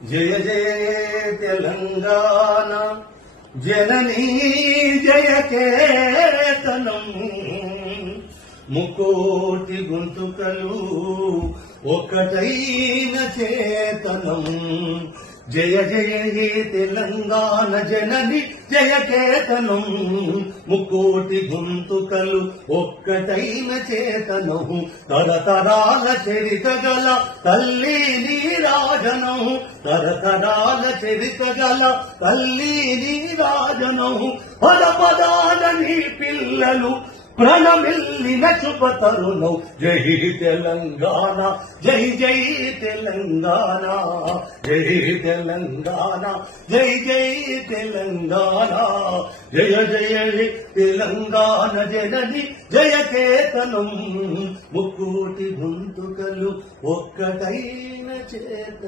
జయ జయ తెలంగాణ జననీ జయ కేతనం ముకోటి గొంతుకలు ఒకటైన చేతనం జయ జయ హే తెలంగాణ జనని జయ కేతనం ముకోటి గొంతుకలు ఒక్కటైన చేతనం తరతరాల చరిత గల తల్లి నీరాజనం తరతరాల చరిత గల తల్లి నీరాజనం పద పదాల నీ పిల్లలు ప్రణమిల్లిన శుభతరుణం జై తెలంగాణ జై జై తెలంగాణ జై తెలంగాణ జై జై తెలంగాణ జయ జయ తెలంగాణ జనని జయ కేతనం ముక్కోటి గొంతుకలు ఒక్కటైన చేత